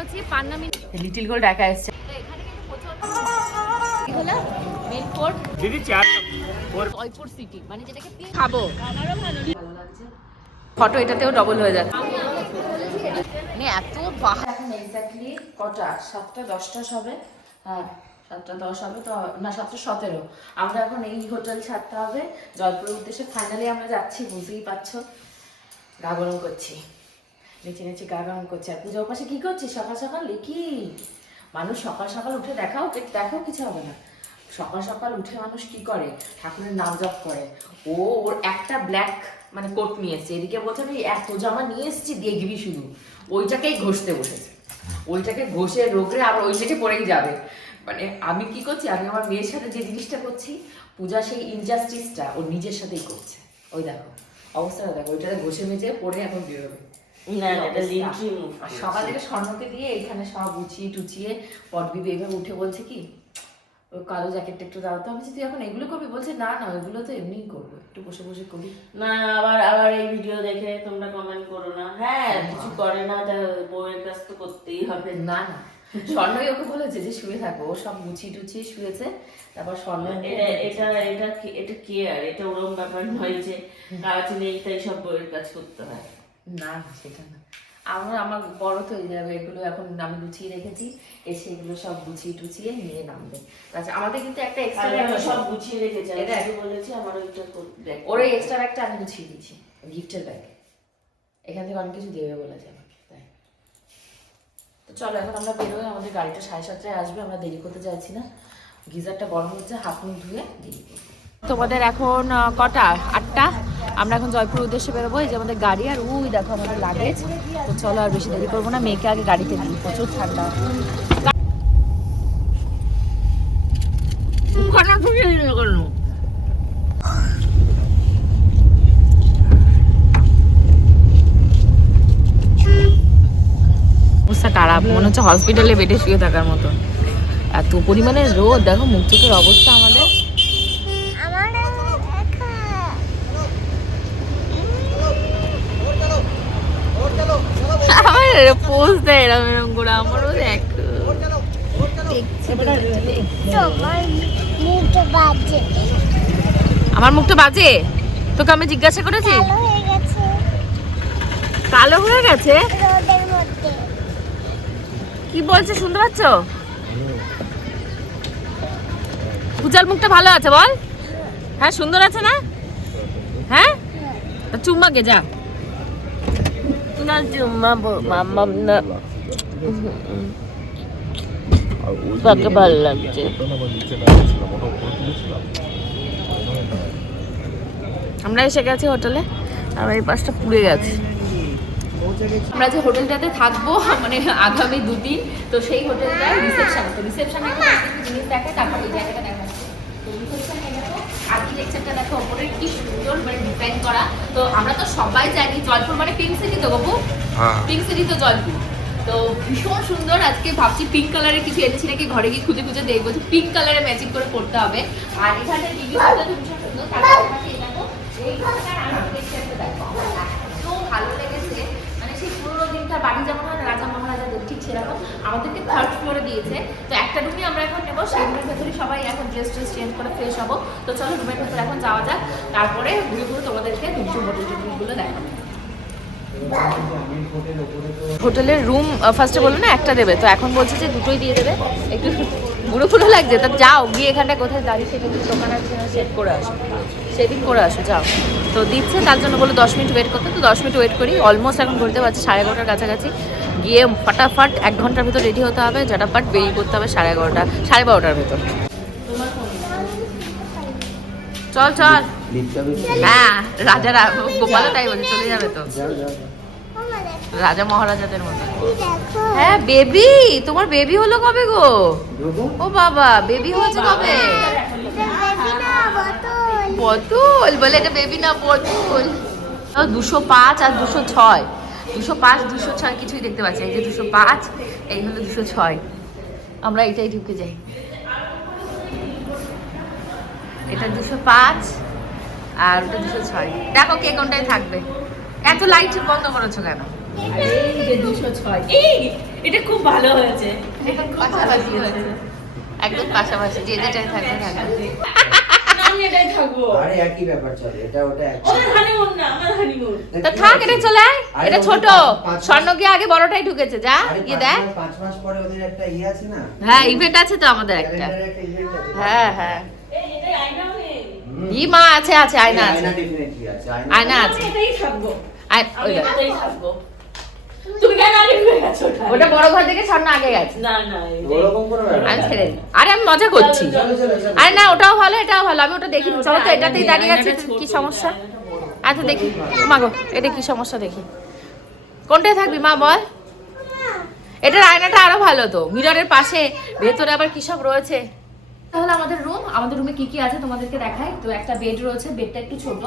বেরোচ্ছি পান্না little gold একা এসছে। এখানে কিন্তু প্রচুর কি হলো মেন ফোর্ট দিদি চার জয়পুর সিটি মানে যেটাকে খাবো। আমারও ভালো লাগছে ফটো এটাতেও ডবল হয়ে যাচ্ছে মানে এত এখন এক্স্যাক্টলি কটা 7টা 10টা হবে। হ্যাঁ 7টা 10 হবে তো না 7টা 17 আমরা এখন এই হোটেল ছাড়তে হবে জয়পুরের উদ্দেশ্যে। ফাইনালি আমরা যাচ্ছি বুঝতেই পারছো গা গরম করছি নেচে নেচে গা গরম করছে। আর পুজোর পাশে কি করছিস সকাল সকাল লিখি মানুষ সকাল সকাল উঠে দেখাও কিছু হবে না। সকাল সকাল উঠে মানুষ কি করে ঠাকুরের নাম জপ করে। ওর একটা ব্ল্যাক মানে কোট নিয়ে এসছে এদিকে বলছে আমি এত জামা নিয়ে এসছি দেখবি শুধু ওইটাকেই ঘষতে বসেছে। ওইটাকে ঘষে রোগরে আবার ওইটাকে পরেই যাবে। মানে আমি কি করছি আমি আমার মেয়ের সাথে যে জিনিসটা করছি পূজা সেই ইনজাস্টিসটা ওর নিজের সাথেই করছে। ওই দেখো অবস্থাটা দেখো ওইটাতে ঘষে মেজে পরে এখন বেরোবে। সকাল থেকে স্বর্ণকে দিয়ে এইখানে সব গুছিয়ে টুচিয়ে পটবিবি এইভাবে উঠে বলছে কি ওই কালো জ্যাকেটটা একটু দাও তো। আমি তুই এখন এগুলো করবি বলছে না না ওইগুলো তো এমনিই করবো একটু বসে বসে করি না। আবার এই ভিডিও দেখে তোমরা কমেন্ট করো না। হ্যাঁ কিছু করে না বউয়ের কাজ তো করতেই হবে। না না স্বর্ণই ওকে বলেছে যে শুয়ে থাকো ও সব গুছিয়ে টুচিয়ে শুয়েছে। তারপর স্বর্ণ এটা কেয়ার এটা ওরকম ব্যাপার নয় যে কাজ নেই তাই সব বউয়ের কাজ করতে হয়। না সেটা না আমার বড় তো হয়ে যাবে এগুলো এখন আমি গুছিয়ে রেখেছি এসে এগুলো সব গুছিয়ে টুচিয়ে নিয়ে নামবে। আচ্ছা আমাদের কিন্তু একটা এক্সট্রা সব গুছিয়ে রেখেছে এটা আগে বলেছি আমার ওইটা ওর এক্সট্রা ব্যাগটা আমি গুছিয়ে দিয়েছি গিফটের ব্যাগ এখান থেকে অনেক কিছু দেবে বলেছে আমাকে তাই। তো চলো এখন আমরা বেরোই আমাদের গাড়িটা 7:30টায় আসবে আমরা দেরি করতে চাইছি না। গিজারটা গরম হচ্ছে হাত মুখ ধুয়ে দেরি করবো। তোমাদের এখন কটা 8টা আমরা এখন জয়পুর উদ্দেশ্যে বেরোবো। এই যে আমাদের গাড়ি আর ওই দেখো আমাদের লাগেজ। তো চলো আর বেশি দেরি করবো না মেয়েকে আগে গাড়িতে দিই প্রচুর ঠান্ডা। অবস্থা খারাপ মনে হচ্ছে হসপিটালে বেডে শুয়ে থাকার মতো এত পরিমাণে রোদ। দেখো মুখ চোখের অবস্থা আমাদের। পোজ দেয় এরম এরম করে আমারও দেখ আমার মুখটা বাজে তোকে আমি জিজ্ঞাসা করেছি কালো হয়ে গেছে কি বলছে শুনতে পাচ্ছ? পূজার মুখটা ভালো আছে বল। হ্যাঁ সুন্দর আছে না? হ্যাঁ চুম্মাকে যা না চুম্মা মাম্মা না তাকে ভালো লাগছে। আমরা এসে গেছি হোটেলে আর এই পাশটা পুড়ে গেছে। আমরা যে হোটেলটাতে থাকবো মানে আগামী 2 দিন তো সেই হোটেলটা রিসেপশন তো রিসেপশনে একটা জিনিস দেখে তারপর ওই জায়গাটা দেখা তো রিসেপশনে দেখো আর্কিটেকচারটা দেখো ওপরে কি সুন্দর মানে ডিজাইন করা। তো আমরা তো সবাই জানি জয়পুর মানে পিঙ্ক সিটি তো বাবু পিঙ্ক সিটি তো জয়পুর তো ভীষণ সুন্দর। আজকে ভাবছি পিঙ্ক কালারের কিছু এনেছি নাকি ঘরে গিয়ে খুঁজে খুঁজে দেখবো যে পিঙ্ক কালারে ম্যাচিং করে পড়তে হবে। আর এখানে রিভিউটা ভীষণ সুন্দর তারপর দেখো এইখানকার আর্কিটেকচারটা দেখো এত ভালো লেগেছে মানে সেই পুরোনো দিনকার বাড়ি যেমন হয় রাজা মহারাজাদের ঠিক সেরকম আমাদেরকে 3rd ফ্লোরে দিয়েছে। তো একটা রুমই আমরা এখন নেবো সেই রুমের ভেতরে সবাই এখন ড্রেস চেঞ্জ করে ফ্রেশ হবো। তো চলো রুমের ভেতরে এখন যাওয়া যাক তারপরে ঘুরে ঘুরে তোমাদেরকে দুটো হোটেলগুলো দেখাবো। হোটেলের রুম ফার্স্টে বললো না একটা দেবে তো এখন বলছে যে দুটোই দিয়ে দেবে। একটু গুঁড়ো ফুলো লাগছে তা যাও গিয়ে এখানটা কোথায় দাঁড়িয়ে সেটা দোকান আছে সেট করে আসো সেদিন করে আসো যাও। তো দিচ্ছে তার জন্য বলো 10 মিনিট ওয়েট করতে। তো 10 মিনিট ওয়েট করি অলমোস্ট এখন ঘুরতে পারছি 11:30টার কাছাকাছি গিয়ে ফটাফট 1 ঘন্টার ভিতর রেডি হতে হবে ঝটাফট বেরিয়ে করতে হবে 11:30 12:30টার ভিতর। চল চল হ্যাঁ রাজারা গোপালও তাই বলে চলে যাবে তো রাজা মহারাজাদের মতো। হ্যাঁ বেবি তোমার বেবি হলো কবে গো? ও বাবা বেবি হয়েছে কবে? বোতল বলে এটা বেবি না বোতল। 205 আর 206 205 206 কিছুই দেখতে পাচ্ছি এই যে 205 এই হলো 206 আমরা এটাই ঢুকে যাই। এটা 205 আর ওটা 206 দেখো কে কোনটায় থাকবে। এত লাইট বন্ধ করেছো কেন? এই যে 206 এই এটা খুব ভালো হয়েছে, এটা খুব পাশাপাশি হয়েছে, একদম পাশাপাশি, যে যেটাই থাকবে থাকবে। আমি এটাই থাকবো। আরে একই ব্যাপার চলে, এটা ওটা এক। ওর হানিমুন না, আমার হানিমুন। তা থাক, এটা চলে আয়, এটা ছোট। স্বর্ণ গিয়ে আগে বড়টাই ঢুকেছে, যা গিয়ে দেখ। 5 মাস পরে ওদের একটা আছে না? হ্যাঁ, ইভেন্ট আছে তো আমাদের একটা। ক্যালেন্ডারে একটা ইভেন্ট আছে। হ্যাঁ হ্যাঁ, এই এটা আয়নাও নেই। ই মা আছে আছে, আয়না আছে, আয়না ডেফিনেটলি আছে, আয়না আমি আছে। এটাই থাকবো, আয়, আমি ওই দেখ। এটাই থাকবো। তুমি কেন আগে ঢুকে গেছো? ওটা বড় ঘর থেকে স্বর্ণ আগে গেছে, না না, ওরকম কোনো ব্যাপার আমি না। ছেড়ে দিই। আরে আমি মজা করছি। চলো চলো চলো। আরে না, ওটাও ভালো এটাও ভালো, আমি ওটা দেখিনি। চলো তো, এটাতেই দাঁড়িয়ে আছে, কি সমস্যা? আচ্ছা দেখি মা গো, এটা কি সমস্যা দেখি, কোনটায় থাকবি মা বল। এটার আয়নাটা আরো ভালো তো, মিররের পাশে, ভেতরে আবার কি সব রয়েছে। তাহলে আমাদের রুমে কি কি আছে তোমাদেরকে দেখাই। তো একটা বেড রয়েছে, বেডটা একটু ছোট,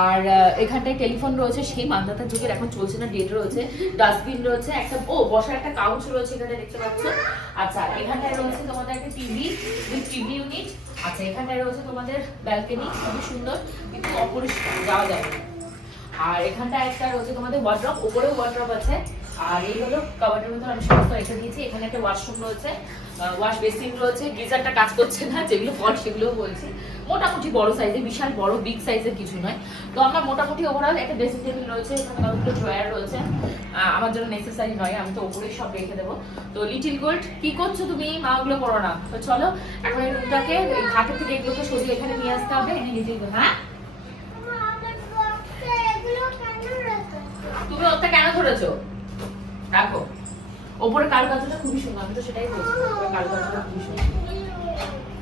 আর এখানটায় টেলিফোন রয়েছে, সেই মান্ধাতার যুগের, এখন চলছে না, ডেট রয়েছে, ডাস্টবিন রয়েছে, একটা বসার একটা কাউচ রয়েছে এখানে দেখতে পাচ্ছ। আচ্ছা, এখানটায় রয়েছে তোমাদের একটা টিভি ইউনিট। আচ্ছা, এখানটায় রয়েছে তোমাদের ব্যালকনি, খুবই সুন্দর কিন্তু অপরিষ্কার, যাওয়া যাবে না। আর এখানটায় একটা রয়েছে তোমাদের ওয়ার্ড্রপ, উপরেও ওয়ার্ড্রপ আছে। আর এই হলো কাবার্ডের মধ্যে আমি সমস্ত রেখে দিয়েছি। এখানে একটা ওয়াশরুম রয়েছে, ওয়াশ বেসিন রয়েছে, গিজারটা কাজ করছে না, যেগুলো ফল্ট সেগুলোও বলছি। মোটামুটি বড় সাইজের, বিশাল বড় বিগ সাইজের কিছু নয়। তো আমার মোটামুটি ওভারঅল একটা ড্রেসিং টেবিল রয়েছে, এখানে কতগুলো ড্রয়ার রয়েছে, আমার জন্য নেসেসারি নয়, আমি তো ওপরেই সব রেখে দেবো। তো লিটিল গোল্ড, কি করছো তুমি? মা ওগুলো করো না। তো চলো এখন এই রুমটাকে, এই খাটের থেকে এগুলোকে সরিয়ে এখানে নিয়ে আসতে হবে, এনে লিটিল গোল্ড। হ্যাঁ, তুমি ওটা কেন ধরেছো? রাখো, ওপরে কারুকাজটা খুবই সুন্দর, আমি তো সেটাই বলছি, ওপরে কারুকাজটা খুবই সুন্দর।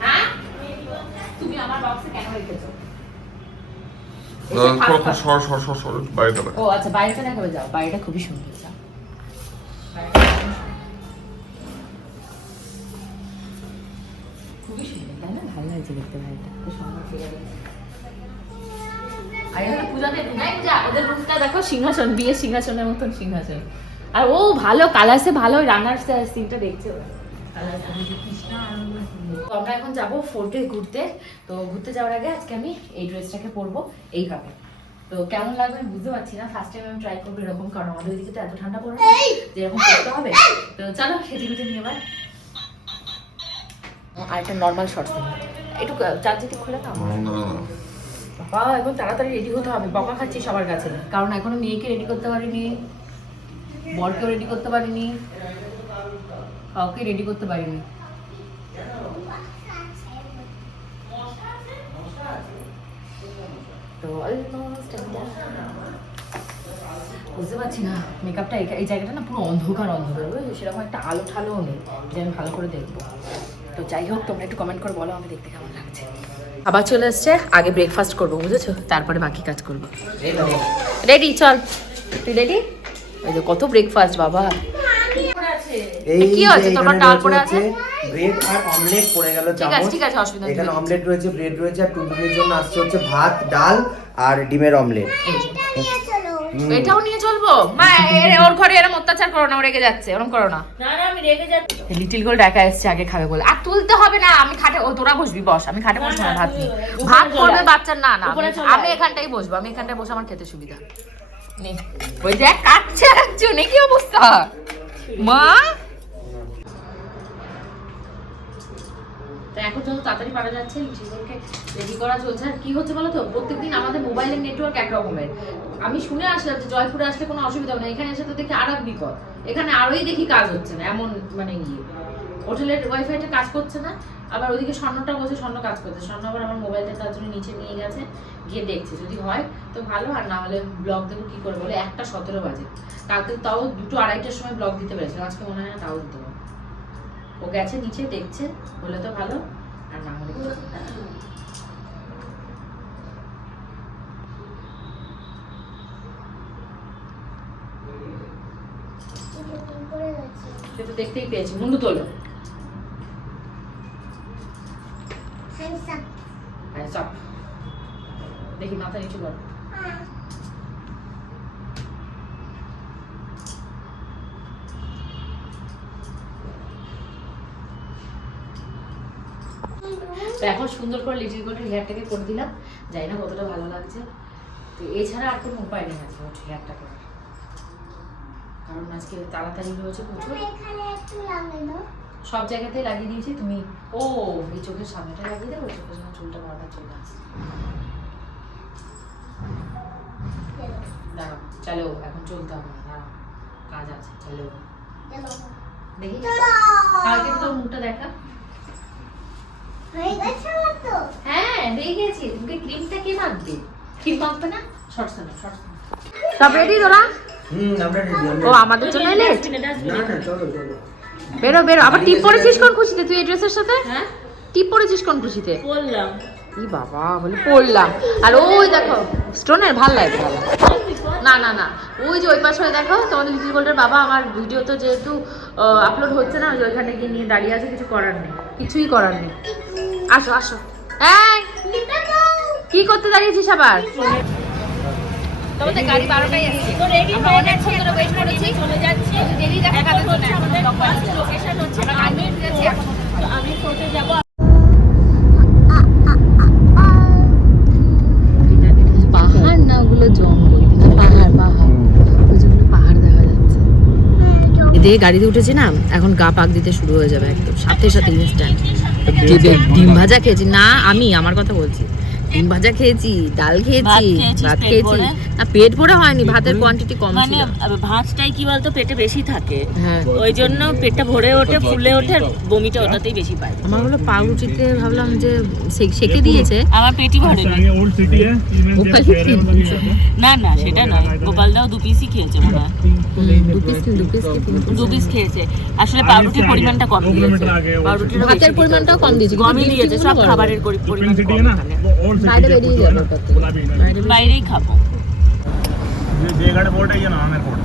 হ্যাঁ, তুমি আমার বক্সে কেন রেখেছো? ও আচ্ছা, বাইরেটা দেখাবে, যাও, বাইরেটা খুবই সুন্দর, যাও। খুবই সুন্দর, তাই না? ভালো লাগছে দেখতে বাইরেটা, খুব সুন্দর ফিগার। আর এখানে পূজাতে যা, ওদের রুমটা দেখো, সিংহাসন, বিয়ের সিংহাসনের মতন সিংহাসন। আর ও ভালো কালারসে, ভালো রান্নার সিনটা দেখছে ওরা। তো আমরা এখন যাবো ফোর্টে ঘুরতে। তো ঘুরতে যাওয়ার আগে আজকে আমি এই ড্রেসটাকে পরবো এইভাবে। তো কেমন লাগবে আমি বুঝতে পারছি না, ফার্স্ট টাইম আমি ট্রাই করবো এরকম, কারণ আমাদের ওইদিকে তো এত ঠান্ডা পড়ে না যে এরকম করতে হবে। তো চলো সেটি গুটে নিয়ে এবার। আর একটা নর্মাল শর্টস একটু চার্জিটি খুলে দাও। বাবা, এখন তাড়াতাড়ি রেডি হতে হবে, বকা খাচ্ছি সবার কাছে, কারণ এখনো মেয়েকে রেডি করতে পারিনি, বরকেও রেডি করতে পারিনি, কাউকে রেডি করতে পারিনি। তো বুঝতে পারছি না, মেকআপটা এই জায়গাটা না পুরো অন্ধকার অন্ধকার, বুঝলি, সেরকম একটা আলো ঠালোও নেই যে আমি ভালো করে দেখবো। তো যাই হোক, তোমরা একটু কমেন্ট করে বলো আমি দেখতে কেমন লাগছে। আবার চলে এসছে, আগে ব্রেকফাস্ট করবো বুঝেছো, তারপরে বাকি কাজ করবো। রেডি, চল তুই রেডি। ওই যে কত ব্রেকফাস্ট বাবা। কি হয়েছে তোমার? ডাল পড়ে আছে, ব্রেড আর অমলেট পড়ে গেল চামচ। ঠিক আছে, অসুবিধা নেই। এখানে অমলেট রয়েছে, ব্রেড রয়েছে, আর টুনটুনির জন্য আসছে হচ্ছে ভাত, ডাল আর ডিমের অমলেট। এটাও নিয়ে চলবো? মা, ওর ঘরে এরকম অত্যাচার করো না, ও রেগে যাচ্ছে, এরকম করো না। না না, আমি রেগে যাচ্ছি। লিটিল গোল্ড একা এসছে, আগে খাবে বলে। আর তুলতে হবে না, আমি খাটে, ও তোরা বসবি, বস, আমি খাটে বসবো না, ভাত নিয়ে। ভাত করবে বাচ্চার, না না, আমি এখানটাই বসবো, আমি এখানটায় বসে আমার খেতে সুবিধা। নে, ওই দেখ কাটছে একজন, কি অবস্থা মা। এখন যত তাড়াতাড়ি পারা যাচ্ছে, লিটিলকে রেডি করা চলছে। আর কি হচ্ছে বলো তো, প্রত্যেকদিন আমাদের মোবাইলের নেটওয়ার্ক একরকমের। আমি শুনে আসলাম যে জয়পুরে আসলে কোনো অসুবিধা হবে না, এখানে এসে তো দেখি আর এক বিপদ, এখানে আরোই দেখি কাজ হচ্ছে না, এমন মানে ইয়ে, হোটেলের ওয়াইফাইটা কাজ করছে না, আবার ওইদিকে স্বর্ণটা বসে স্বর্ণ কাজ করছে, স্বর্ণ আবার আমার মোবাইলটা তার জন্য নিচে নিয়ে গেছে, গিয়ে দেখছে, যদি হয় তো ভালো, আর না হলে ব্লগ দেবো। কি করে বলে, 1:17 বাজে, কালকে তাও 2-2:30টার সময় ব্লগ দিতে পেরেছিলাম, আজকে মনে হয় না তাও দিতে পারবো। ও গেছে নিচে, দেখছে, হলে তো ভালো, আর না হলে সে তো দেখতেই পেয়েছি। মুন্ডু তোলো, দেখি মাথা নিচু কর। তো এখন সুন্দর করে লিটিল গোল্ডের হেয়ারটাকে করে দিলাম, জানি না কতটা ভালো লাগছে। তো এছাড়া আর কোনো উপায় নেই আছে ওর হেয়ারটা করার, কারণ আজকে তাড়াতাড়ি হয়েছে প্রচুর। সব জায়গাতেই লাগিয়ে দিয়েছি। তুমি ও এই চোখের সামনেটা লাগিয়ে দেবো, চোখের সামনে চুলটা বারবার চলে আসছে। দাঁড়াও, চলো এখন চলতে হবে না, দাঁড়াও কাজ আছে, চলো দেখি। কালকে তোর মুখটা দেখা। হ্যাঁ হয়ে গেছে। তুমি ক্রিমটা কে মাখবে? ক্রিম মাখবে না? শর্টস না, শর্টস না। সব রেডি তোরা? আমরা রেডি। ও আমাদের জন্য এলে? না না চলো চলো। বেরো বেরো। আবার টিপ পরেছিস কোন খুশিতে তুই এই ড্রেসের সাথে? হ্যাঁ টিপ পরেছিস কোন খুশিতে? বললাম ই বাবা বলে পড়লাম। আর ওই দেখো স্টোনের ভাল লাগে ভালো। না না না ওই যে ওই পাশে দেখো তোমাদের লিটিল গোল্ডের বাবা আমার ভিডিও তো যেহেতু আপলোড হচ্ছে না, ওই ওইখানে গিয়ে নিয়ে দাঁড়িয়ে আছে, কিছু করার নেই, কিছুই করার নেই। আসো আসো। হ্যাঁ কি করতে দাঁড়িয়েছিস আবার? তোমাদের গাড়ি 12টায় আসছে। তো রেডি আমরা হয়ে অনেক গেছি, ধরে wait করেছি। চলে যাচ্ছি। দেরি দেখা এখন হচ্ছে আমাদের ফার্স্ট লোকেশন হচ্ছে আমির রোড। তো আমি ফটো যাব। পাহাড় না ওগুলো জঙ্গল, পাহাড় পাহাড়, ওই যেগুলো পাহাড় দেখা যাচ্ছে। এদিকে গাড়িতে উঠেছি না, এখন গা পাক দিতে শুরু হয়ে যাবে একদম সাথে সাথে ইনস্ট্যান্ট। ডিম ভাজা খেয়েছি না, আমি আমার কথা বলছি। ডিম ভাজা খেয়েছি, ডাল খেয়েছি, ভাত খেয়েছি। না পেট ভরে হয়নি, ভাতের কোয়ান্টিটি কম মানে ছিল। ভাঁজটাই কি বলতো পেটে বেশি থাকে, হ্যাঁ ওই জন্য পেটটা ভরে ওঠে, ফুলে ওঠে, আর বমিটা ওটাতেই বেশি পায়। আমার হলো পাউরুটিতে ভাবলাম যে সেকে দিয়েছে, আমার পেটই ভরে নি। ओल्ड सिटी है इसमें वो से खाली फेयर है, तीन मतलब यहाँ पे। না না সেটা নয়, গোপালদাও 2 পিসই খেয়েছে মনে হয়। 2 পিস কি 2 পিস খেয়েছে। আসলে পাউরুটির পরিমাণটা কম 2 দিয়েছে, किलोमीटर आगे পাউরুটির ভাতের পরিমাণটাও কম দিয়েছে, কমই দিয়েছে, সব খাবারের पिंक পরিমাণ सिटी কম है ना, এখানে। वो ओल्ड বাইরে सिटी বেরিয়ে है ना, যাবো गुलाबी ना। বাইরেই খাবো। ये जयगढ़ फोर्ट है, ये नाम है फोर्ट।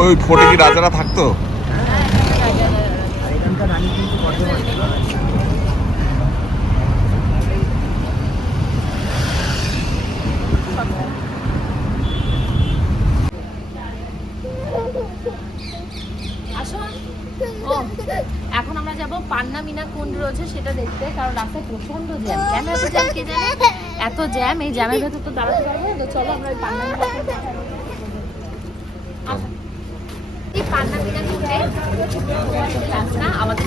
ওই ফোর্টে কি রাজারা থাকতো? এখানকার রানী কিন্তু বর্ধমান। আসো। ও এখন আমরা যাব পান্না মিনা কুণ্ড রয়েছে সেটা দেখতে, কারণ রাস্তায় প্রচন্ড জ্যাম। কেন এত জ্যাম কে জানে? এত জ্যাম, এই জ্যামের ভেতর তো দাঁড়াতে পারবো না। তো চলো আমরা ওই পান্না মিনা কুণ্ড এই পান্না মিনা কুণ্ডে রাস্তা আমাদের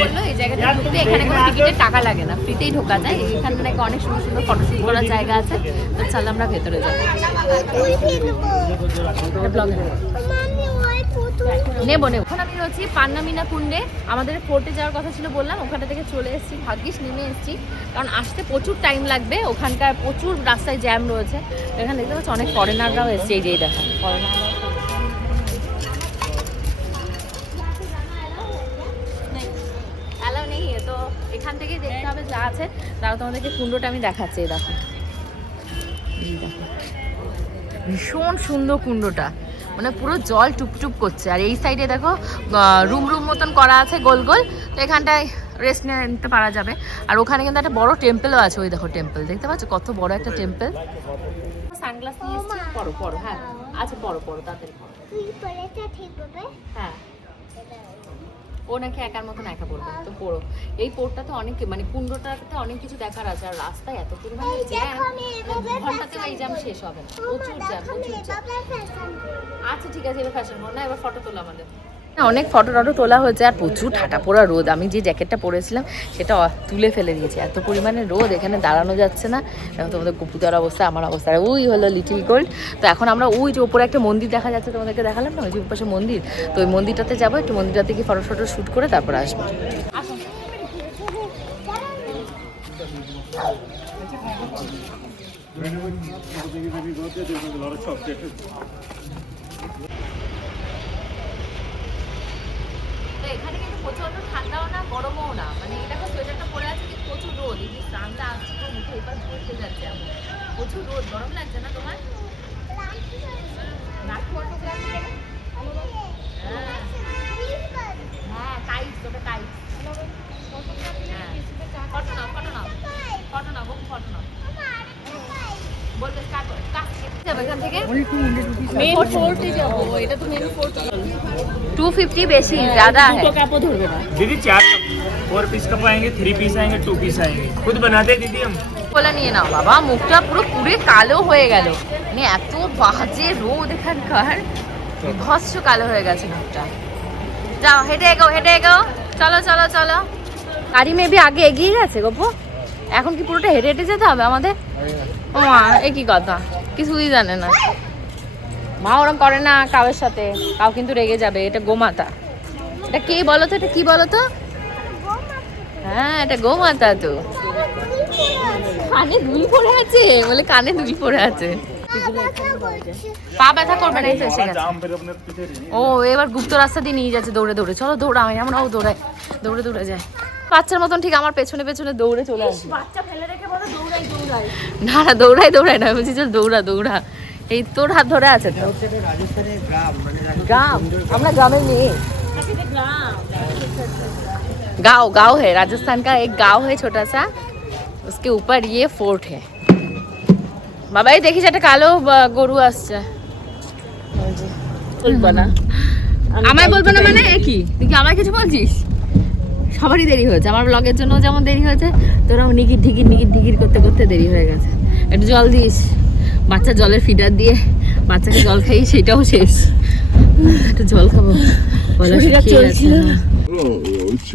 বললো এই জায়গাটা ঢুকতে এখানে কোনো টিকিটের টাকা লাগে না, ফ্রিতেই ঢোকা যায়। এখানে নাকি অনেক সুন্দর সুন্দর ফটোশুট করার জায়গা আছে। তো চলো আমরা ভেতরে যাই। নেবো নেবো। এখন আমি রয়েছি পান্না মিনা কুণ্ডে। আমাদের ফোর্টে যাওয়ার কথা ছিল বললাম, ওখানে থেকে চলে এসেছি, ভাগ্যিস নেমে এসেছি, কারণ আসতে প্রচুর টাইম লাগবে। ওখানকার প্রচুর রাস্তায় জ্যাম রয়েছে। এখানে দেখতে পাচ্ছি অনেক ফরেনাররাও এসছে, এই যে দেখা ফরেনাররাও অ্যালাউ নেই। তো এখান থেকে দেখতে হবে যা আছে। তারা তোমাদেরকে কুণ্ডটা আমি দেখাচ্ছি, এই দেখো, এই দেখো ভীষণ সুন্দর কুণ্ডটা, মানে পুরো জল টুপটুপ করছে। আর এই সাইডে দেখো রুম রুম মতন করা আছে গোল গোল, তো এখানটায় রেস্ট নিতে পারা যাবে। আর ওখানে কিন্তু একটা বড় টেম্পলও আছে, ওই দেখো টেম্পল দেখতে পাচ্ছ, কত বড় একটা টেম্পল। সানগ্লাস নিয়ে এসেছি, পরো পরো। হ্যাঁ আচ্ছা পরো পরো তাড়াতাড়ি পরো। হ্যাঁ ও নাকি একার মতন একা পড়বে, তো পড়ো। এই পোর্টটা তো অনেক, মানে কুণ্ডটাতে অনেক কিছু দেখার আছে। আর রাস্তায় এত পরিমাণে জ্যাম, ঘন্টাতে এই জ্যাম শেষ হবে না, প্রচুর জ্যাম প্রচুর জ্যাম। আচ্ছা ঠিক আছে, এবার ফ্যাশন না, এবার ফটো তোলা আমাদের। অনেক ফটো টটো তোলা হয়েছে, আর প্রচুর ঠাটা পোড়া রোদ। আমি যে জ্যাকেটটা পরেছিলাম সেটা তুলে ফেলে দিয়েছি, এত পরিমাণে রোদ, এখানে দাঁড়ানো যাচ্ছে না। এখন তোমাদের গুপুতার অবস্থা, আমার অবস্থা। ওই হলো লিটিল গোল্ড। তো এখন আমরা ওই যে ওপরে একটা মন্দির দেখা যাচ্ছে, তোমাদেরকে দেখালাম না, ওই যে পাশে মন্দির, তো ওই মন্দিরটাতে যাবো, একটু মন্দিরটাতে গিয়ে ফটো ফটো শ্যুট করে তারপরে আসবো। আসুন। তো এখানে কিন্তু প্রচন্ড ঠান্ডাও না গরমও না, মানে এটা সোয়েটারটা পরে আছে কিন্তু প্রচুর রোদ। এই যে স্নানটা আসছে তো মুখে এবার পড়তে যাচ্ছে, এমন প্রচুর রোদ। গরম লাগছে না তোমার? হ্যাঁ টাইট, ওটা টাইট। হ্যাঁ ফটো না ফটো না বলতে স্টার্ট করে কাজ যাবে এখান থেকে মেন ফোর্টে যাব এটা তো মেন ফোর্ট 250 বেশি ज्यादा है দুটো কাপও ধরবে না दीदी 4 कप 4 पीस कप आएंगे 3 पीस आएंगे 2 पीस आएंगे खुद बनाते हैं दीदी हम কোলা নিয়ে নাও বাবা মুখটা পুরো পুরে কালো হয়ে গেল মানে এত বাজে রোদ এখানকার বিভৎস কালো হয়ে গেছে মুখটা যাও হেঁটে এগো চলো চলো চলো গাড়ি মেবি আগে এগিয়ে গেছে গপু এখন কি পুরোটা হেঁটে হেঁটে যেতে হবে আমাদের ও মা এ কি কথা কিছুই জানে না মা ওরম করে না কাউয়ের সাথে কাউ কিন্তু রেগে যাবে এটা গোমাতা এটা কে বলো তো এটা কি বলো তো হ্যাঁ এটা গোমাতা তো কানে দুল পড়ে আছে বলে কানে দুল পড়ে আছে পা ব্যথা করবে না এই তো এসে গেছে जाम फिर अपने पीछे रही ও এবার গুপ্ত রাস্তা দিয়ে নিয়ে যাচ্ছে দৌড়ে দৌড়ে চলো দৌড়াও আমরাও দৌড়াই দৌড়ে দৌড়ে যাই বাচ্চার মতন ঠিক আমার পেছনে পেছনে দৌড়ে চলে আসবে বাচ্চা ফেলে রেখে বলো দৌড়াই না না দৌড়াই না বলছি চল দৌড়া এই তোর হাত ধরে আছে তো রাজস্থানের গ্রাম মানে গ্রাম আমরা গ্রামের মেয়ে গ্রাম गांव है राजस्थान का एक गांव है छोटा सा उसके ऊपर ये फोर्ट है বাবা এই দেখিস একটা কালো গরু আসছে বলবো না আমায় বলবো না মানে কি তুই কি আমায় কিছু বলছিস সবারই দেরি হয়েছে আমার ব্লগের জন্য যেমন দেরি হয়েছে তোরাও নিকির ঢিকির করতে করতে দেরি হয়ে গেছে একটু জল দিস বাচ্চা জলের ফিডার দিয়ে বাচ্চাকে জল খাই সেটাও শেষ একটু জল খাবো বলা চলছিল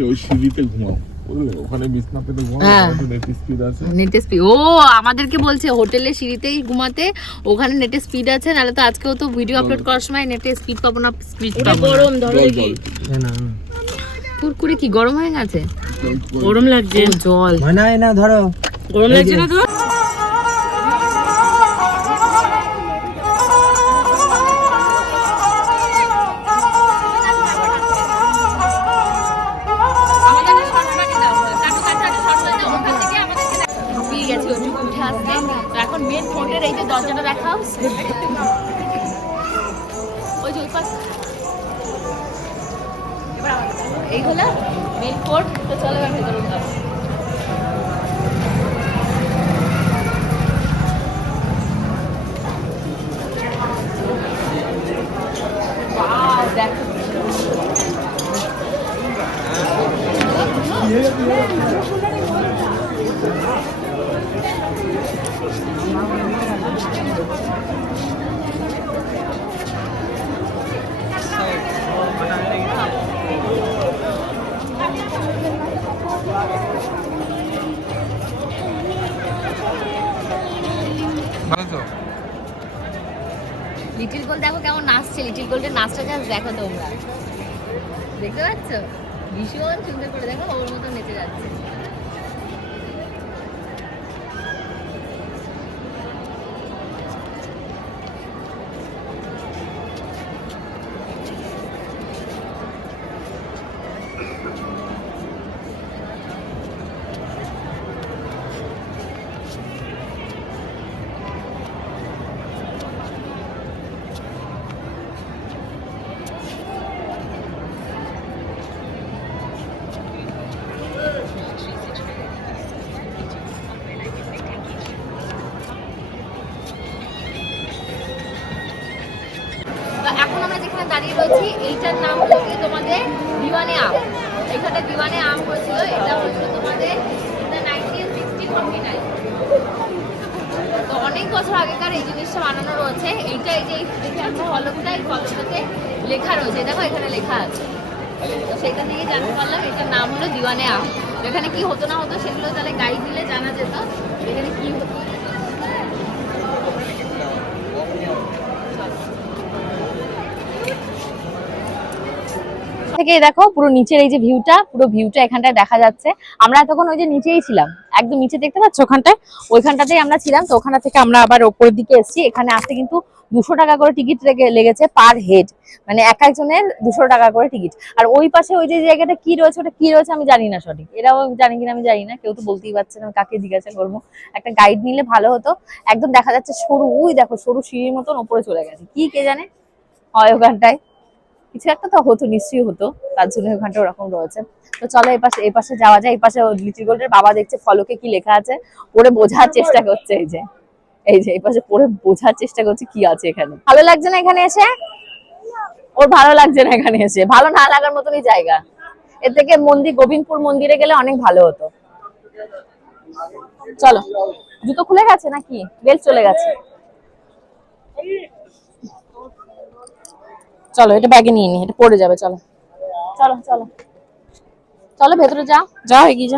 ওই সিঁড়িতে ঘুমাও বুঝলে ওখানে বিছনা পেতে ঘুমাও হ্যাঁ। নেট স্পিড আছে নেটের স্পিড ও আমাদেরকে বলছে হোটেলে সিঁড়িতেই ঘুমাতে ওখানে নেটের স্পিড আছে নাহলে তো আজকেও তো ভিডিও আপলোড করার সময় নেটের স্পিড পাবো না স্পিড পাবো না গরম ধরো দেখি কুরকুরে কি গরম হয়ে গেছে গরম লাগছে ও, জল মানায় না ধরো গরম লাগছে না তো আমাদের না শর্টকাটে দাও কাটু শর্টকাটে দাও ওখান থেকে আমাদেরকে হাঁপিয়ে গেছে ওইটুকু উঠে আসতে তো এখন মেন ফোনের এই যে দরজাটা দেখাও ওই যে ওই পাশ এবার এই হলো মেন ফোর্ট তো চলো এবার ভেতরে উঠলাম দেখো লিটিল গোল্ড দেখো কেমন নাচছে লিটিল গোল্ডের নাচটা জাস্ট দেখো তোমরা দেখতে পাচ্ছ ভীষণ সুন্দর করে দেখো ওর মতো নেচে যাচ্ছে তো এখন আমরা যেখানে দাঁড়িয়ে রয়েছি এইটার নাম হলো কি তোমাদের দিওয়ানে আম এখানে দিওয়ানে আম হয়েছিল এটা হচ্ছে তোমাদের 1960-49 তো অনেক বছর আগেকার এই জিনিসটা বানানো রয়েছে এইটা এই যে দেখে একটা ফলকটা এই ফলকটাতে লেখা রয়েছে দেখো এখানে লেখা আছে তো সেখান থেকে জানতে পারলাম এটার নাম হলো দিওয়ানে আম এখানে কি হতো না হতো সেগুলো তাহলে গাইড দিলে জানা যেত এখানে কি হতো থেকে দেখো পুরো নিচের এই যে ভিউটা পুরো ভিউটা এখানটায় দেখা যাচ্ছে আমরা এতক্ষণ ওই যে নিচেই ছিলাম একদম নিচে দেখতে পাচ্ছ ওখানটায় ওইখানটাতেই আমরা ছিলাম তো ওখান থেকে আমরা আবার ওপরের দিকে এসেছি এখানে আসতে কিন্তু 200 টাকা করে টিকিট লেগেছে পার হেড মানে এক একজনের 200 টাকা করে টিকিট আর ওই পাশে ওই যে জায়গাটা কি রয়েছে ওটা কি রয়েছে আমি জানি না সঠিক এরাও জানি কিনা আমি জানি না কেউ তো বলতেই পারছে না কাকে জিজ্ঞাসা করবো একটা গাইড নিলে ভালো হতো একদম দেখা যাচ্ছে সরু ওই দেখো সরু সিঁড়ির মতন ওপরে চলে গেছে কি কে জানে হয় ওখানটায় কিছু একটা তো হতো, নিশ্চয়ই হতো, তার জন্য ওখানটা ওরকম রয়েছে। তো চলো এই পাশে যাওয়া যায়। এই পাশে লিটিল গোল্ডের বাবা দেখছে ফলকে কি লেখা আছে, পড়ে বোঝার চেষ্টা করছে। এই যে এই পাশে পড়ে বোঝার চেষ্টা করছে কি আছে এখানে। ভালো লাগছে না এখানে এসে? ওর ভালো লাগছে না এখানে এসে, ভালো না লাগার মতনই জায়গা। এর থেকে গোবিন্দপুর মন্দিরে গেলে অনেক ভালো হতো। চলো, জুতো খুলে গেছে নাকি বেল্ট চলে গেছে? চলো এটা ব্যাগে নিয়ে নি, এটা পড়ে যাবে। চলো চলো চলো চলো ভেতরে যাও এগিয়ে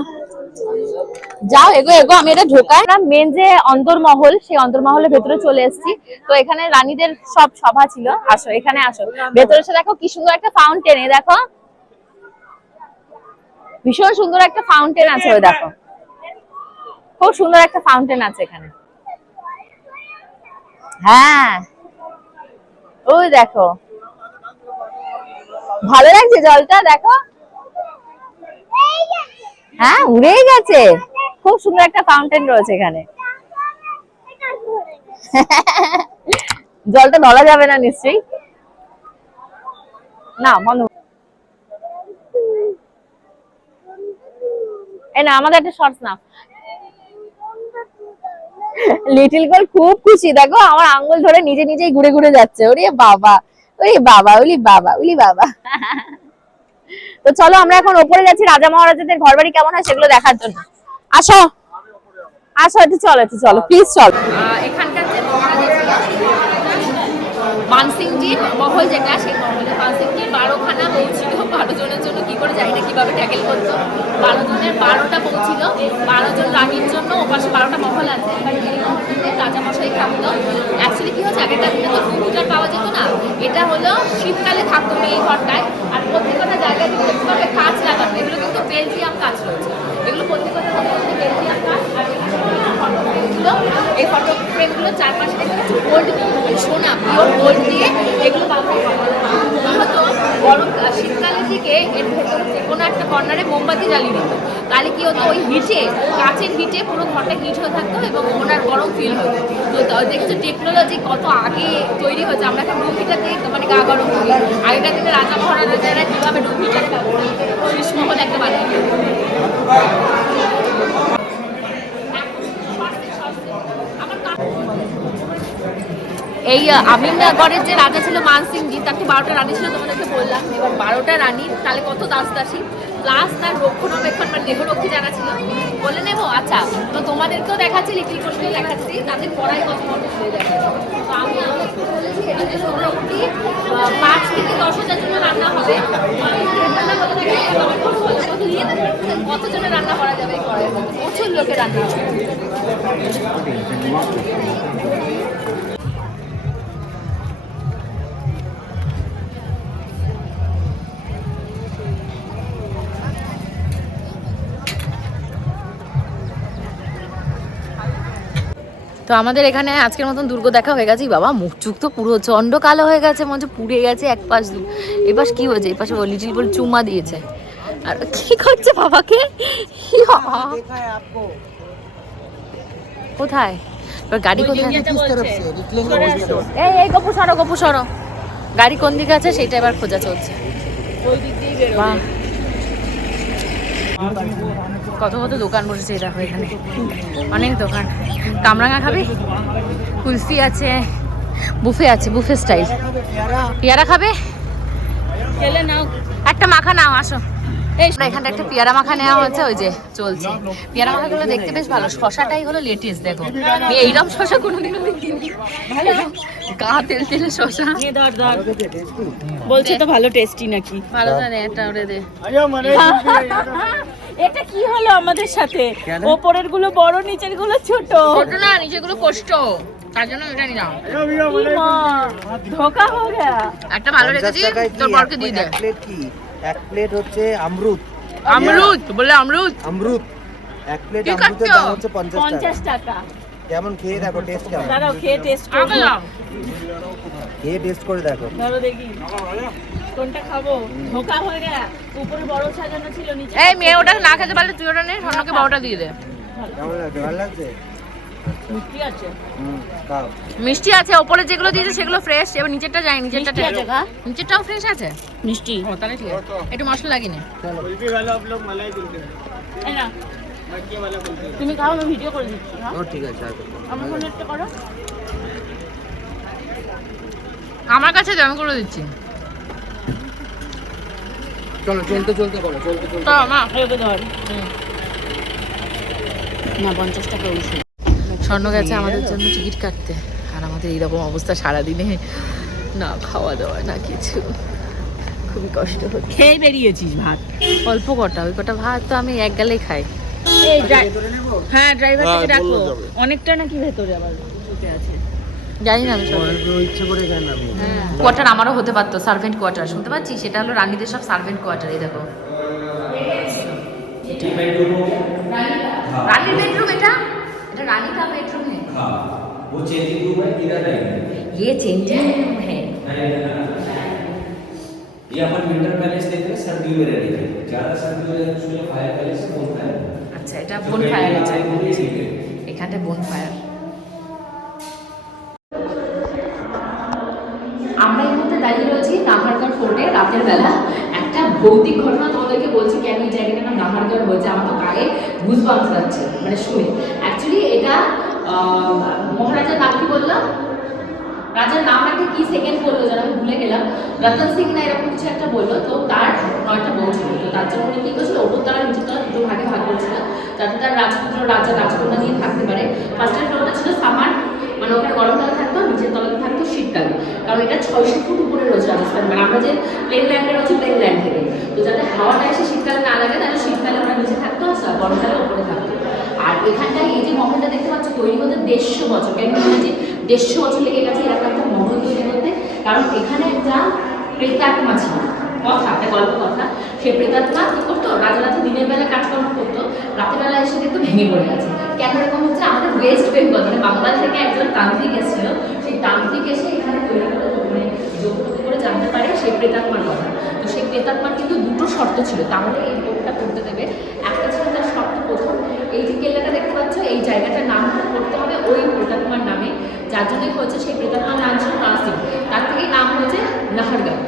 যাও এগো এগো। আমি এটা ঢোকাই না, মেন যে অন্দরমহল, সেই অন্দরমহলের ভেতরে চলে এসেছি। তো এখানে রানীদের সব সভা ছিল। আসো এখানে আসো, ভেতরে এসে দেখো কি সুন্দর একটা ফাউন্টেন। এই দেখো ভীষণ সুন্দর একটা ফাউন্টেন আছে, ওই দেখো খুব সুন্দর একটা ফাউন্টেন আছে এখানে। হ্যাঁ ওই দেখো, ভালো লাগছে জলটা, দেখো। হ্যাঁ উড়েই গেছে, খুব সুন্দর একটা ফাউন্টেন রয়েছে এখানে। জলটা ধরা যাবে না নিশ্চয়ই, না বন্ধ। এই না আমাদের একটা শর্টস না। লিটিল গার্ল খুব খুশি, দেখো আমার আঙ্গুল ধরে নিজে নিজেই ঘুরে ঘুরে যাচ্ছে। ওরে বাবা ওরে বাবা উলি বাবা উলি বাবা। তো চলো আমরা এখন ওপরে যাচ্ছি, রাজা মহারাজাদের ঘর বাড়ি কেমন হয় সেগুলো দেখার জন্য। আসো আসো, একটু চলো প্লিজ চলো। এখানকার যে মানসিংজির মহল, যেটা সেই মহলে মানসিংজির 12খানা বউ ছিল। 12 জনের জন্য কি করে জানি না কিভাবে ট্যাকেল করতো। 12 জনের 12টা বউ ছিল, 12 জন রানীর জন্য ওপাশে 12টা মহল আছে। এবার এই মহলটিতে রাজামশাই থাকতো। অ্যাকচুয়ালি কি হচ্ছে, আগেরটা দিনে তো কম্পিউটার পাওয়া যেত না, এটা হলো শীতকালে থাকতো এই ঘরটায়। আর প্রত্যেকটা জায়গায় দেখতে কাঁচ লাগানো, এগুলো কিন্তু বেলজিয়াম কাঁচ রয়েছে, এগুলো প্রত্যেকটা মধ্যে বেলজিয়াম কাঁচ। আর এই ফটো ফ্রেমগুলো চারপাশে দেখতে গোল্ড, সোনা পিওর গোল্ড দিয়ে এগুলো হতো। গরম শীতকালের দিকে এর ভেতরে যে কোনো একটা কর্নারে মোমবাতি জ্বালিয়ে দিত, তাহলে কি হতো ওই হিটে, কাঁচের হিটে পুরো ঘরটা হিট হয়ে থাকতো এবং ওনার গরম ফিল হতো। তো দেখছো টেকনোলজি কত আগে তৈরি হয়েছে। আমরা এখন রুম হিটার দিয়ে মানে গা গরম করি, আগেকার দিনে রাজা মহারাজারা কীভাবে রুম হিটারে ব্যবহার করতো, শীষ্মহল একটা বানিয়ে। এই আমিনগড়ের যে রাজা ছিল মানসিংজি, তার তো 12টা রানী ছিল তোমাদেরকে বললাম। এবার 12টা রানী তাহলে কত দাসদাসী প্লাস তার রক্ষণাবেক্ষণ মানে দেহরক্ষী যারা ছিল বলে নেবো। আচ্ছা তো তোমাদেরকেও দেখাচ্ছি, লিটিল গোল্ডকেও দেখাচ্ছি, তাদের পড়ায় কত কত হয়ে যাবে। তো আমি আমাদেরকে বলেছি এটাতে মোটামুটি 5 থেকে 10,000 জন্য রান্না হবে। কত জনের রান্না করা যাবে এই কড়াইয়ের মধ্যে? প্রচুর লোকের রান্না হবে। তো আমাদের এখানে আজকের মতন দুর্গ দেখা হয়ে গেছে। বাবা মুখ চুখ তো পুরো চন্ড কালো হয়ে গেছে, মনে হচ্ছে পুড়ে গেছে এক পাশ। এই পাশ কি হয়েছে? এই পাশে লিটিল গোল্ড চুমা দিয়েছে। আর কি করছে বাবাকে? কোথায় গাড়ি? কোথায়? এই গপু সরো গাড়ি কোন দিকে আছে সেটা এবার খোঁজা চলছে। বাহ কত কত দোকান বসেছে দেখো এখানে, অনেক দোকান। কামরাঙা খাবে? কুলফি আছে, বুফে আছে, বুফে স্টাইল। পেয়ারা খাবে? খেলে নাও, একটা মাখা নাও। আসো এখানটা একটা পেয়ারা মাখা নেওয়া হচ্ছে, ওই যে চলছে। পেয়ারা মাখাগুলো দেখতে বেশ ভালো। শশাটাই হলো লেটেস্ট, দেখো এইরকম শশা কোনোদিনও দেখিনি। গা তেল তেলে শশা বলছে তো ভালো টেস্টি নাকি। ভালো জানে এটা ওরে দে। এটা কি হলো আমাদের সাথে? ওপরের গুলো বড়, নিচের গুলো ছোট। ছোট না, নিচের গুলো কষ্ট, তার জন্য এটা নিলাম। ধোকা হয়ে গেল। একটা ভালো রেখেছি, তোর বরকে দিয়ে দে। এক প্লেট কি? এক প্লেট হচ্ছে আমরুত বলে আমরুত। এক প্লেট আমরুতের দাম হচ্ছে 50 টাকা। কেমন খেয়ে দেখো, টেস্ট কেমন? দাঁড়াও খেয়ে টেস্ট করব। খেয়ে টেস্ট করে দেখো। ধরো দেখি কোনটা খাবো। ধোকা হয়ে গেল, উপরে বড় সাজানো ছিল, নিচে। এই মেয়ে ওটা না খেতে পারলে তুই ওটা নে, স্বর্ণকে বড়টা দিয়ে দে। কেমন লাগছে? ভালো লাগছে? মিষ্টি আছে খাও। মিষ্টি আছে, ওপরে যেগুলো দিয়েছে সেগুলো ফ্রেশ, এবার নিচেরটা যাই, নিচেরটা মিষ্টি আছে, খা। নিচেরটাও ফ্রেশ আছে। মিষ্টি ও তাহলে ঠিক আছে, একটু মশলা লাগিয়ে নে। এই না তুমি খাও, আমি ভিডিও করে দিচ্ছি। হ্যাঁ ও ঠিক আছে, আর আমার ফোনে একটা করো। আমার কাছে দাম করে দিচ্ছি। চলো চলতে চলতে করো, চলতে চলতে। তো মা এবার ধর না 50 টাকা ওষুধ। স্বর্ণ গেছে আমাদের জন্য টিকিট কাটতে, আর আমাদের এইরকম অবস্থা সারাদিনে, না খাওয়া দাওয়া না কিছু, খুবই কষ্ট হচ্ছে। খেয়ে বেরিয়েছিস ভাত? অল্প কটা, ওই কটা ভাত তো আমি এক গালেই খাই। এই হ্যাঁ, ড্রাইভার থেকে ডাকো। অনেকটা নাকি ভেতরে আবার ঢুকে আছে। জানি না আমি সব। ইচ্ছে করে যান আপনি। কোয়ার্টার আমারও হতে পারতো, সার্ভেন্ট কোয়ার্টার, শুনতে পাচ্ছি? সেটা হলো রানীদের সব সার্ভেন্ট কোয়ার্টার। এই দেখো रानी बेडरूम बेटा, এটা रानी का बेडरूम है। हाँ, वो चेंजिंग रूम है, इधर नहीं। ये चेंजिंग रूम है। ये अपन विंटर पैलेस देख रहे हैं, सर्दियों में रहने के लिए। ज़्यादा सर्दी हो जाए उसमें फायर पैलेस है, बोन फायर। আচ্ছা, এটা বোন ফায়ার আছে এখানে, বোন ফায়ার। আমরা এই মুহূর্তে দাঁড়িয়ে রয়েছি নাহারগড় ফোর্টে রাতের বেলা। একটা ভৌতিক ঘটনা তোমাদেরকে বলছি, কেন এই জায়গাটার নাম নাহারগড় হয়েছে। আমার তো গায়ে গুজবাম্পস যাচ্ছে মানে শুনে। অ্যাকচুয়ালি এটা মহারাজার নাম কি বললাম, রাজার নাম একটা কি সেকেন্ড বললো যেন আমি ভুলে গেলাম, রতন সিং না এরকম কিছু একটা বললো। তো তার 9টা বউ ছিল, তো তার জন্য উনি কী করছিল, ওপরতলা নিচেরতলা দুটো ভাগে ভাগ করেছিল যাতে তার রাজপুত্র রাজা রাজকন্যা নিয়ে থাকতে পারে। ফার্স্টের ফ্লোরটা ছিল সামার, মানে ওখানে গরমকালে থাকতো, নিচের তলাতে থাকতো শীতকালে। কারণ এটা 600 ফুট উপরে রয়েছে রাজস্থান, মানে আমরা যে প্লেন ল্যান্ডে রয়েছে প্লেন ল্যান্ড থেকে, তো যাতে হাওয়াটা এসে শীতকালে না লাগে, তাহলে শীতকালে ওরা নিচে থাকতো, গরমকালে ওপরে থাকতো। আর এখানটায় এই যে মহলটা দেখতে পাচ্ছ তৈরি হতে 150 বছর, কেন বলেছি 150 বছর লেগে গেছে এরকম একটা মহল তৈরি করতে। কারণ এখানে একটা প্রেতাত্মা ছিল, কথা একটা গল্প কথা। সে প্রেতাত্মা কী করতো, রাজারা তো দিনের বেলা কাজকর্ম করতো, রাতের বেলা এসে দেখতো ভেঙে পড়ে গেছে। কেন এরকম হচ্ছে, আমাদের ওয়েস্ট বেঙ্গল মানে বাংলা থেকে একজন তান্ত্রিক এসেছিল, সেই তান্ত্রিক এসে এখানে তৈরি করে মানে যোগ্যতা করে জানতে পারে সেই প্রেতাত্মার কথা। তো সেই প্রেতাত্মার কিন্তু দুটো শর্ত ছিল, তাহলে এই ভোগটা করতে দেবে। একটা ছিল তার শর্ত প্রথম, এই যে কেল্লাটা দেখতে পাচ্ছ এই জায়গাটার নাম করতে হবে ওই প্রেতাত্মার নামে, যার জন্যই হচ্ছে সেই প্রেতাত্মার নাম ছিল নাসিক, তার থেকেই নাম হয়েছে নাহারগড়।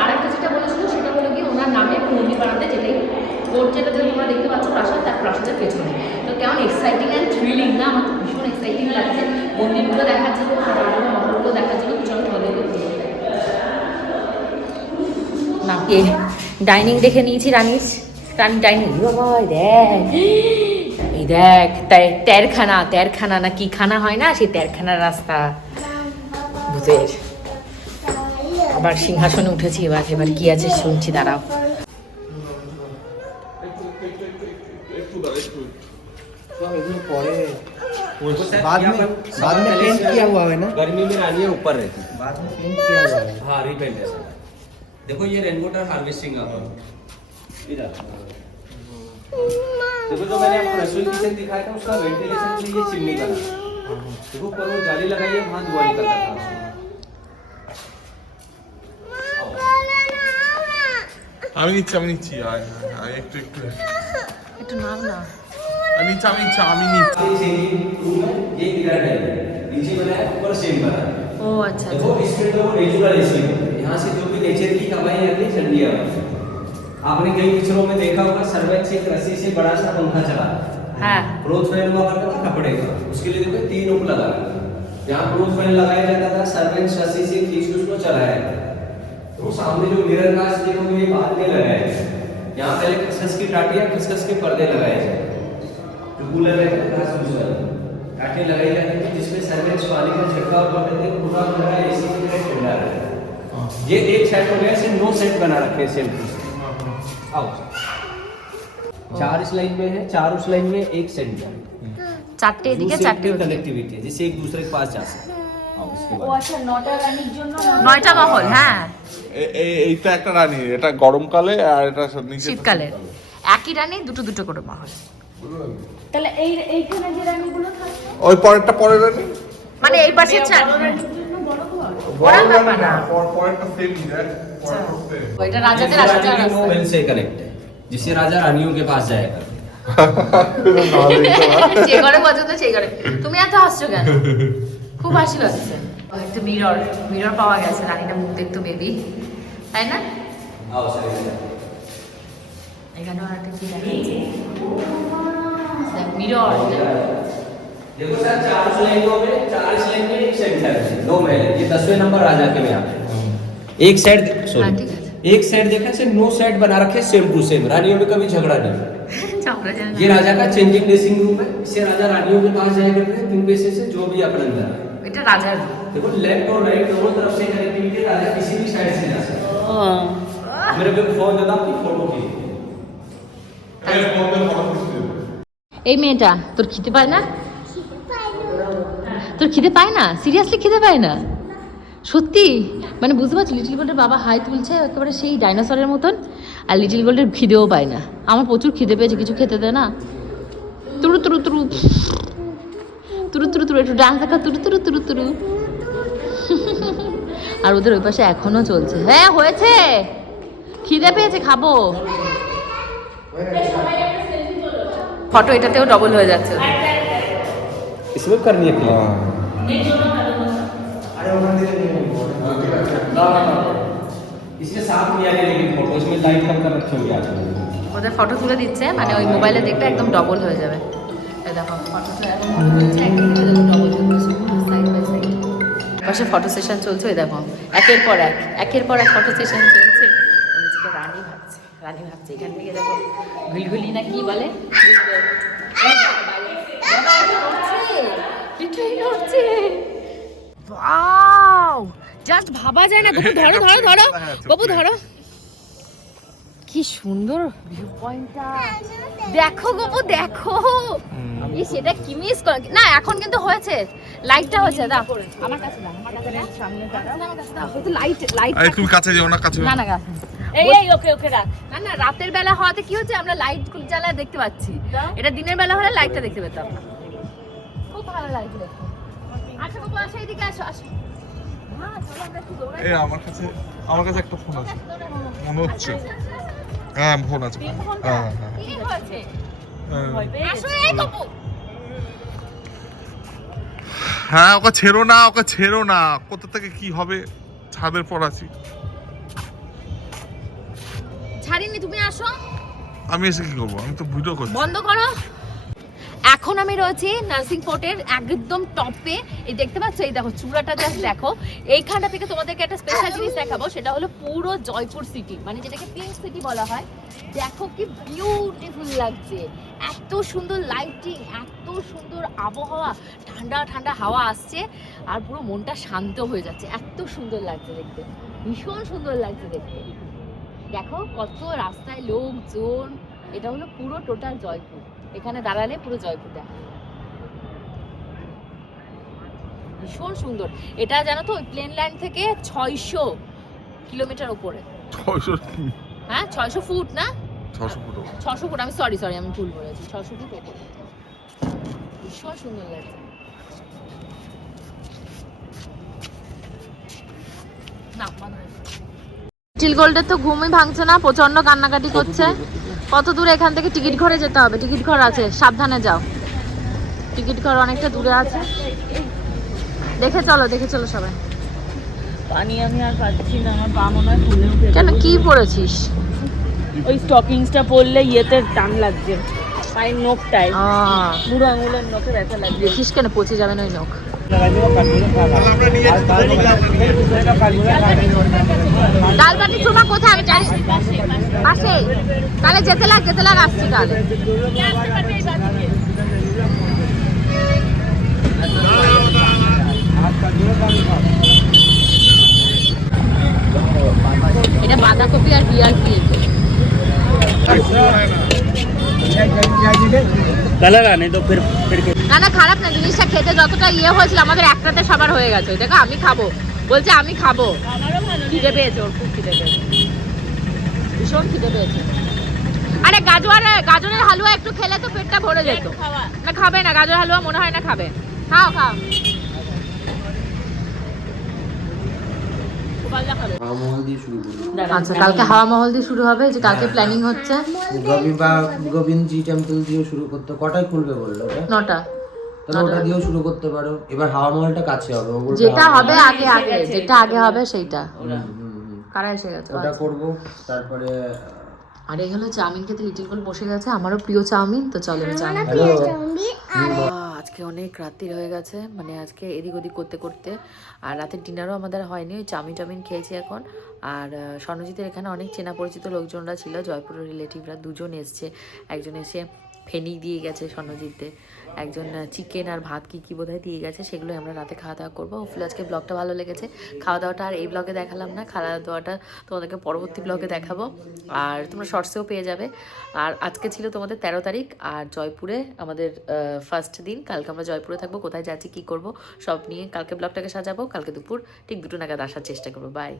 আর একটা যেটা বলেছিল সেটা হলো কি ওনার নামে মন্দির বানাতে, যেটাই কোর্ট যেটা তোমরা দেখতে পাচ্ছ প্রাসাদ, তার প্রাসাদের পেছনে। তো কেমন এক্সাইটিং অ্যান্ড থ্রিলিং না, আমার তো ভীষণ এক্সাইটিং লাগছে মন্দিরগুলো দেখার জন্য, মহলগুলো দেখার জন্য। চলো তোমাদেরকে না ডাইনিং দেখে নিয়েছি, রানী ডাইনিং। বাবা দেখ, এই দেখ তেরখানা না কি খানা হয় না, সেই তেরখানার রাস্তা ভূতের। আবার সিংহাসনে উঠেছি, এবার কি আছে শুনছি, দাঁড়াও। बाद में पेंट किया हुआ है ना, गर्मी में रानियां ऊपर रहती, बाद में पेंट किया हुआ है। हाँ, रीपेंट है। देखो ये रेन वाटर हार्वेस्टिंग आप इधर देखो, जो मैंने आपको रसोई किचन दिखाया था उसका वेंटिलेशन के लिए ये चिमनी का देखो, ऊपर वो जाली लगाई है, वहाँ धुआं निकलता था। আমি নিচ্ছি একটু নাম না, আমি নিচ্ছি। ये इधर है, नीचे बनाया ऊपर सेम बना। ও আচ্ছা देखो इसमें तो नेचुरल एसी है, यहाँ से जो भी नेचर की हवाएं आती है ठंडी हवा। आपने कई पिक्चरों में देखा होगा सर्वेंट से एक रस्सी से बड़ा सा पंखा चला, हाँ क्लोथ फैन हुआ करता था कपड़े का, उसके लिए देखो 3 हुक लगा। जहाँ क्लोथ फैन लगाया जाता था सर्वेंट रस्सी से खींच के उसको चलाया जाता। तो सामने जो मिरर ग्लास देखोगे ये बाद में लगाया है, यहाँ पहले खसखस की टाटियाँ खसखस के पर्दे लगाए जाए, जो कूलर है ग्लास दूसरा टाटियाँ लगाई जाती थी जिसमें सर्वेंट्स पानी का छिड़काव करते थे, पूरा पूरा एसी की तरह ठंडा रहे। ये एक सेट हो गया, सिर्फ 9 सेट बना रखे हैं सेम पीस। आओ 4 इस लाइन में है, 4 उस लाइन में, एक सेट है, চারটে এদিকে চারটে ওদিকে। कनेक्टिविटी है जिससे एक दूसरे के पास जा सके। आओ उसके ও बाद আচ্ছা, 9টা রানীর জন্য 9টা মহল, হ্যাঁ এইটা একটা রানী, এটা গরমকালে আর এটা নিচে শীতকালে। একই রানী দুটো করে মহল, তাহলে এইখানে যে রানীগুলো থাকছে ওই পরের রানী, মানে এই পাশে চার। রানীর জন্য বড় ঘর। ওরা ব্যাপার না, পরেরটা সেম দেখ, পরেরটা সেম। ওইটা রাজাদের আসা যাওয়ার রাস্তা। मोबाइल से कनेक्ट है जिससे राजा रानियों के पास जाएगा। যে ঘরে পছন্দ সেই ঘরে। তুমি এত হাসছো কেন? খুব হাসি পাচ্ছে। একটা মিরর পাওয়া গেছে, রানীটা মুখ দেখতো বেবি, তাই না? आओ सर এখানেও একটা কি দেখাচ্ছে, মিরর। देखो सर 4 स्लाइडों में 4 स्लाइड में एक सेंटर है, 2 महल है। ये 10वें नंबर राजा के में यहाँ पे एक साइड हाँ, सॉरी ठीक है। एक साइड देखा से नो साइड बना रखे सेम टू सेम, रानियों में कभी झगड़ा नहीं। ये राजा का चेंजिंग ड्रेसिंग रूम है, इससे राजा रानियों के पास जाया करते हैं 3 पैसे से, जो भी अपने अंदर है। এটা রাজার। देखो लेफ्ट और राइट दोनों तरफ से कनेक्टिविटी, राजा किसी भी साइड से जा सकता है। मेरे पे फोन देता आपकी फोटो की এই মেয়েটা তোর খিদে পায় না? তোর খিদে পায় না? সিরিয়াসলি খিদে পায় না? সত্যি? মানে বুঝতে পারছি, লিটল গোল্ডের বাবা হাই তুলছে একেবারে সেই ডাইনোসরের মতন, আর লিটল গোল্ডের খিদেও পায় না। আমার প্রচুর খিদে পেয়েছে, কিছু খেতে দেয় না। তুরু তুরু তুরু তুরু তুরু তুরু, একটু ডান্স দেখা, তুরু তুরু তুরু তুরু। আর ওদের ওই পাশে এখনো চলছে। হ্যাঁ হয়েছে, খিদে পেয়েছে, খাবো। ফটো এটাতেও ডবল হয়ে যাচ্ছে। इसमें करनी है क्लिक। इसमें साफ नहीं आ रही लेकिन फोटो, इसमें लाइट कम कर रखी होगी आजकल। ওদের ফটো তুলে দিচ্ছে, মানে ওই মোবাইলে দেখলে একদম ডবল হয়ে যাবে। এই দেখো ফটোটা এখন তুলছে, একদম ডবল সাইড বাই সাইড। পাশে ফটো সেশন চলছে, এই দেখো একের পর এক ফটো সেশন চলছে। ও নিজেকে রানী ভাবছে। এখান থেকে দেখো ঘুলঘুলি না কি বলে, ওয়াও, জাস্ট ভাবা যায় না। গপু ধরো ধরো ধরো, গপু ধরো, কি সুন্দর ভিউ পয়েন্টটা। দেখো গপু দেখো, সেটা কি মিস কর না। এখন কিন্তু হয়েছে, লাইটটা হয়েছে। দাও আমার কাছে, দাও আমার কাছে, সামনে দাও আমার কাছে, দাও হয়তো লাইট আরে তুমি কাছে যাও না, কাছে না না কাছে। এই ওকে রাখ। না রাতের বেলা হওয়াতে কি হচ্ছে, আমরা লাইট জ্বালায় দেখতে পাচ্ছি। এটা দিনের বেলা হলে লাইটটা দেখতে পেতাম না। খুব ভালো লাগছে দেখতে। আচ্ছা গপু আসো, এদিকে আসো আসো। হ্যাঁ চলো আমরা একটু দৌড়াই। এই আমার কাছে একটা ফোন আছে মনে হচ্ছে। হ্যাঁ ফোন আছে। হ্যাঁ হ্যাঁ কি হয়েছে? আসো এই গপু। হ্যাঁ ওকে ছেড়ো না, কোথা থেকে কি হবে, ছাদের পর আছি। ছাড়িনি, তুমি আসো। আমি এসে কি করবো, আমি তো ভিডিও করছি। বন্ধ করো। এখন আমি রয়েছি নার্সিং ফোর্টের একদম টপে। এই দেখতে পাচ্ছ, এই দেখো চূড়াটা জাস্ট দেখো। এইখানটা থেকে তোমাদেরকে একটা স্পেশাল জিনিস দেখাবো, সেটা হলো পুরো জয়পুর সিটি, মানে যেটাকে পিঙ্ক সিটি বলা হয়। দেখো কি বিউটিফুল লাগছে, এত সুন্দর লাইটিং, এত সুন্দর আবহাওয়া, ঠান্ডা ঠান্ডা হাওয়া আসছে, আর পুরো মনটা শান্ত হয়ে যাচ্ছে। এত সুন্দর লাগছে দেখতে, ভীষণ সুন্দর লাগছে দেখতে। দেখো কত রাস্তায় লোকজন। এটা হলো পুরো টোটাল জয়পুর, এখানে দাঁড়ালে পুরো জয়পুর দেখা যায়। ভীষণ সুন্দর। এটা জানো তো ওই প্লেন ল্যান্ড থেকে 600 কিলোমিটার উপরে। 600? হ্যাঁ 600 ফুট না, 600 ফুট। 600 ফুট, আমি সরি আমি ভুল বলেছি, 600 ফুট উপরে। ভীষণ সুন্দর লাগছে। না লিটল গোল্ডের তো ঘুমই ভাঙছে না, প্রচন্ড কান্নাকাটি করছে। কত দূরে এখান থেকে? টিকিট ঘরে যেতে হবে, টিকিট ঘর আছে, সাবধানে যাও। টিকিট ঘর অনেকটা দূরে আছে, দেখে চলো সবাই। পানি আমি আর পাচ্ছি না, আমার পা মনে হয় ফুলে উঠে। কেন, কি পরেছিস? ওই স্টকিংসটা পরলে ইয়েতে টান লাগছে, পায়ের নখটায়, বুড়ো আঙুলের নখে ব্যথা লাগছে। দেখিস কেন, পচে যাবে না ওই নখ। ডালবাটি চুরমা কোথায়? আমি জানি পাশে। তাহলে যেতে লাগ আসছি তাহলে। এটা বাঁধাকপি আর বিয়ার কি कलर आने दो फिर না খারাপ না, জিনিসটা খেতে যতটা হয়েছিল আমাদের একটাতে সবার হয়ে গেছে। দেখো আমি খাবো বলছে, আমি খাবো। খিদে পেয়েছে, ওর খুব খিদে পেয়েছে, ভীষণ খিদে পেয়েছে। আরে গাজরের হালুয়া একটু খেলে তো পেটটা ভরে যেত। না খাবে না, গাজর হালুয়া মনে হয় না খাবে। খাও দেখাবে। মহল দিয়ে শুরু করি। আচ্ছা কালকে হাওয়া মহল দিয়ে শুরু হবে, যে কালকে প্ল্যানিং হচ্ছে গোবিন্দজি টেম্পল দিয়ে শুরু করতে কটায় খুলবে বললো ওটা? 9টা। তাহলে ওটা দিয়েও শুরু করতে পারো। এবার হাওয়া মহলটা কাছে হবে, ওগুলো যেটা হবে আগে আগে, যেটা আগে হবে সেইটা। কারা এসে গেছে? ওটা করবো। তারপরে আর এই হলো চাউমিন খেতে লিটিল গোল বসে গেছে, আমারও প্রিয় চাউমিন। তো চলো চাউমিন। আজকে অনেক রাত্রি হয়ে গেছে, মানে আজকে এদিক ওদিক করতে করতে, আর রাতের ডিনারও আমাদের হয়নি, ওই চাউমিন খেয়েছি এখন। আর স্বর্ণজিতের এখানে অনেক চেনা পরিচিত লোকজনরা ছিল, জয়পুরের রিলেটিভরা 2জন এসছে। একজন এসে ফেনি দিয়ে গেছে স্বর্ণজিৎতে, একজন চিকেন আর ভাত কি বোধহয় দিয়ে গেছে, সেগুলোই আমরা রাতে খাওয়া দাওয়া করবো। হোপফুলি আজকে ব্লগটা ভালো লেগেছে। খাওয়া দাওয়াটা আর এই ব্লগে দেখালাম না, খাওয়া দাওয়াটা তোমাদেরকে পরবর্তী ব্লগে দেখাবো, আর তোমরা শর্টসেও পেয়ে যাবে। আর আজকে ছিল তোমাদের 13 তারিখ, আর জয়পুরে আমাদের ফার্স্ট দিন। কালকে আমরা জয়পুরে থাকবো, কোথায় যাচ্ছি কী করবো সব নিয়ে কালকে ব্লগটাকে সাজাবো। কালকে দুপুর ঠিক 2টো নাগাদ আসার চেষ্টা করবো। বাই।